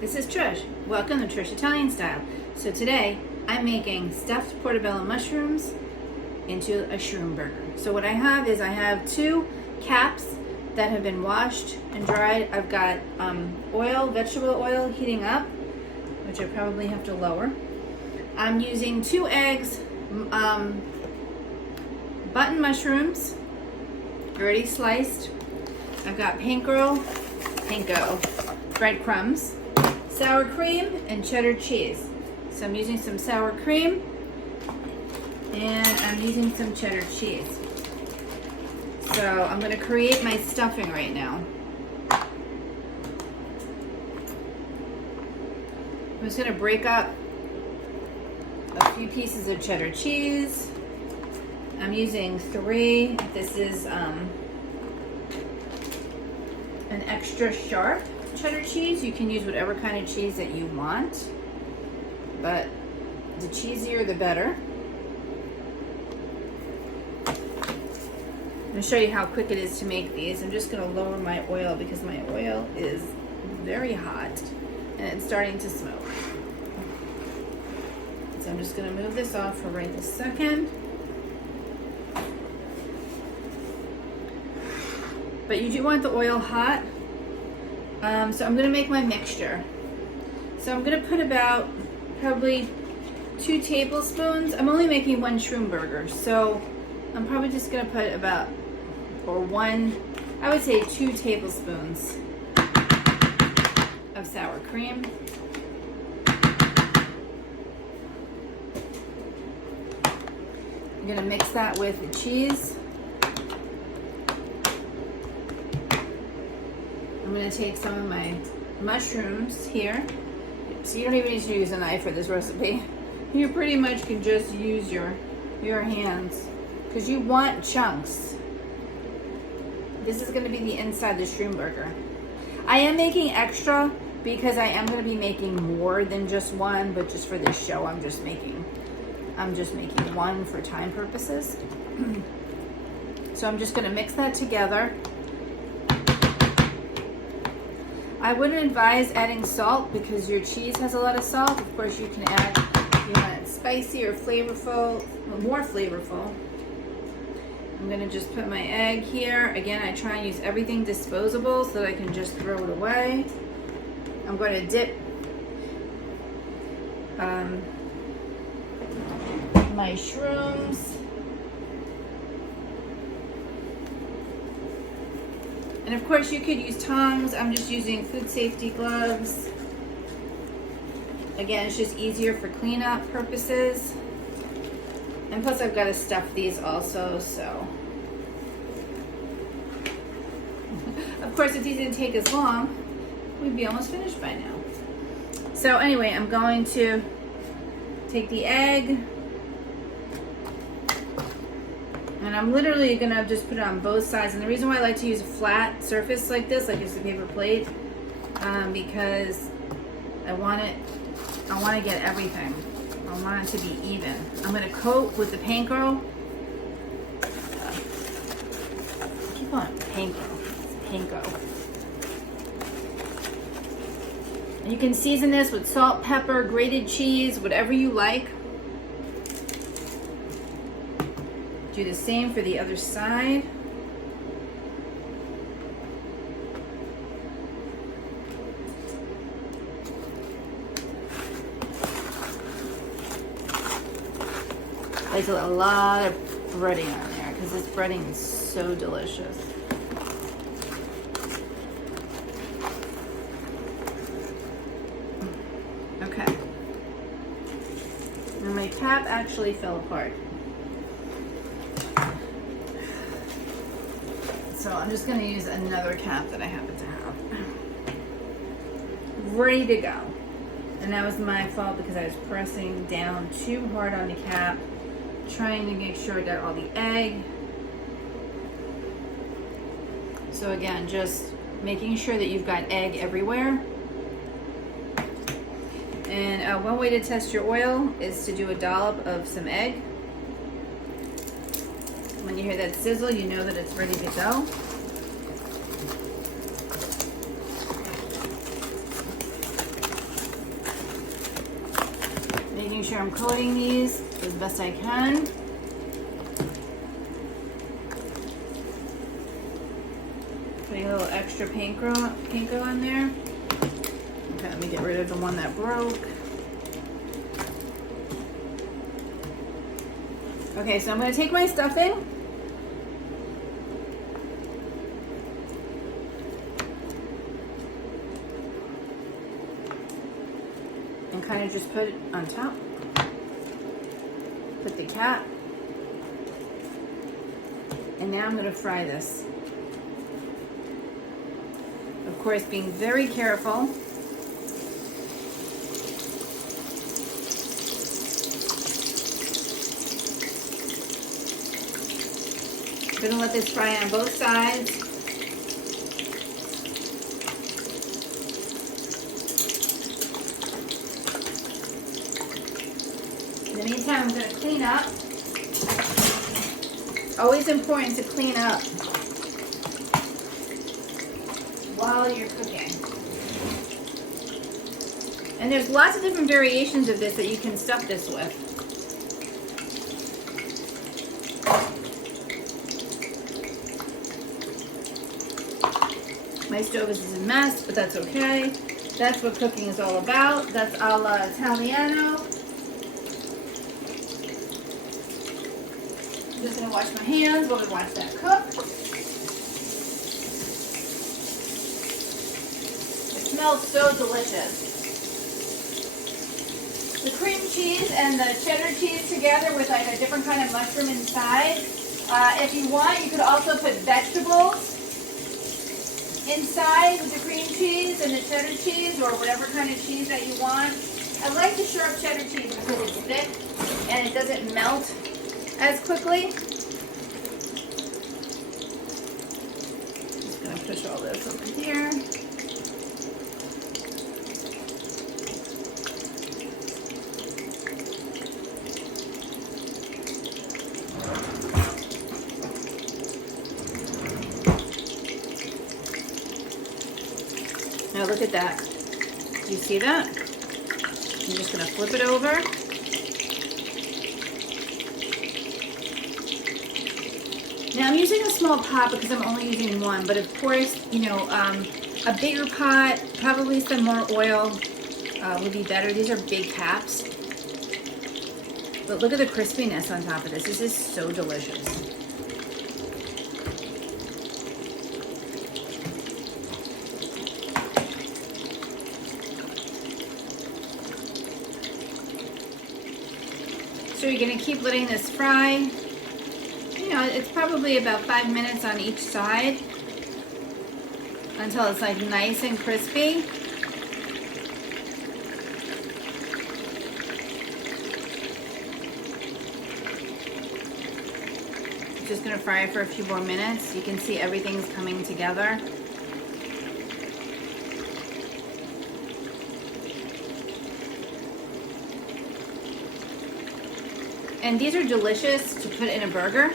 this is Trish. Welcome to Trish Italian Style. So today I'm making stuffed portobello mushrooms into a shroom burger. So what I have 2 caps that have been washed and dried. I've got oil, vegetable oil heating up, which I probably have to lower. I'm using 2 eggs, button mushrooms, already sliced. I've got panko breadcrumbs, sour cream, and cheddar cheese. So I'm using some sour cream and I'm using some cheddar cheese. So I'm going to create my stuffing right now. I'm just going to break up a few pieces of cheddar cheese. I'm using 3. This is an extra sharp cheddar cheese. You can use whatever kind of cheese that you want, but the cheesier the better. I'm going to show you how quick it is to make these. I'm just going to lower my oil because my oil is very hot and it's starting to smoke. So I'm just going to move this off for right this second. But you do want the oil hot. So I'm going to make my mixture. So I'm going to put about probably 2 tablespoons. I'm only making 1 shroom burger, so I'm probably just going to put about, or 2 tablespoons of sour cream. I'm going to mix that with the cheese. I'm going to take some of my mushrooms here. So you don't even need to use a knife for this recipe. You pretty much can just use your hands because you want chunks. This is going to be the inside of the shroom burger. I am making extra because I am going to be making more than just 1, but just for this show I'm just making 1 for time purposes. So I'm just going to mix that together. I wouldn't advise adding salt because your cheese has a lot of salt. Of course, you can add, if you want it spicy or flavorful, more flavorful. I'm going to just put my egg here. Again, I try and use everything disposable so that I can just throw it away. I'm going to dip my shrooms. And of course you could use tongs. I'm just using food safety gloves. Again, it's just easier for cleanup purposes. And plus I've got to stuff these also, so. Of course, if these didn't take as long, we'd be almost finished by now. So anyway, I'm going to take the egg, and I'm literally gonna just put it on both sides. And the reason why I like to use a flat surface like this, like it's a paper plate, because I want to get everything. I want it to be even. I'm gonna coat with the panko. Keep on panko. And you can season this with salt, pepper, grated cheese, whatever you like. Do the same for the other side. There's a lot of breading on there because this breading is so delicious. Okay. And my cap actually fell apart. So I'm just going to use another cap that I happen to have. Ready to go. And that was my fault because I was pressing down too hard on the cap, trying to make sure I got all the egg. So again, just making sure that you've got egg everywhere. And one way to test your oil is to do a dollop of some egg. When you hear that sizzle, you know that it's ready to go. sure I'm coating these as best I can. Putting a little extra panko on there. Okay, let me get rid of the one that broke. Okay, so I'm going to take my stuffing. And kind of just put it on top. Put the cap. And now I'm going to fry this. Of course, being very careful. I'm going to let this fry on both sides. In the meantime, I'm going to clean up. Always important to clean up while you're cooking. And there's lots of different variations of this that you can stuff this with. My stove is a mess, but that's okay. That's what cooking is all about. That's alla Italiano. I'm just gonna wash my hands while we watch that cook. It smells so delicious. The cream cheese and the cheddar cheese together with like a different kind of mushroom inside. If you want, you could also put vegetables inside with the cream cheese and the cheddar cheese or whatever kind of cheese that you want. I like the sharp cheddar cheese because it's thick and it doesn't melt as quickly. Just gonna push all this over here. Now look at that. Do you see that? I'm just gonna flip it over. Now I'm using a small pot because I'm only using one, but of course, you know, a bigger pot, probably some more oil would be better. These are big caps. But look at the crispiness on top of this. This is so delicious. So you're gonna keep letting this fry. You know, it's probably about 5 minutes on each side until it's like nice and crispy. Just gonna fry it for a few more minutes. You can see everything's coming together. And these are delicious to put in a burger.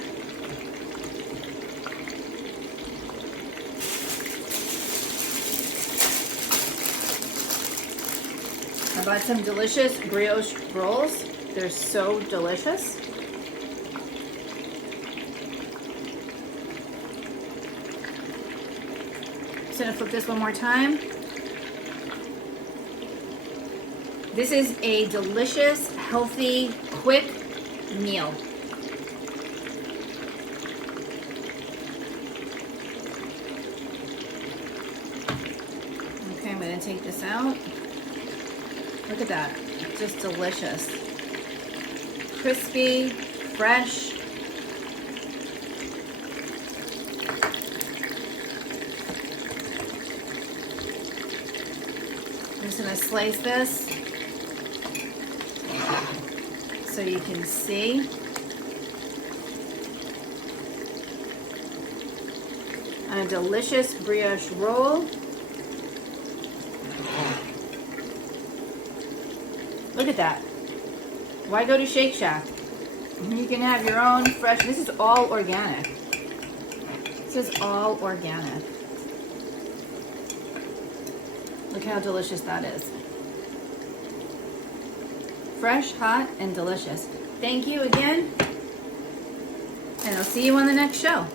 I bought some delicious brioche rolls. They're so delicious. Just gonna flip this one more time. This is a delicious, healthy, quick meal. Okay, I'm gonna take this out. Look at that, just delicious. Crispy, fresh. I'm just gonna slice this so you can see. On a delicious brioche roll. Look at that. Why go to Shakeshack? You can have your own fresh, this is all organic. This is all organic. Look how delicious that is. fresh, hot, and delicious. Thank you again, and I'll see you on the next show.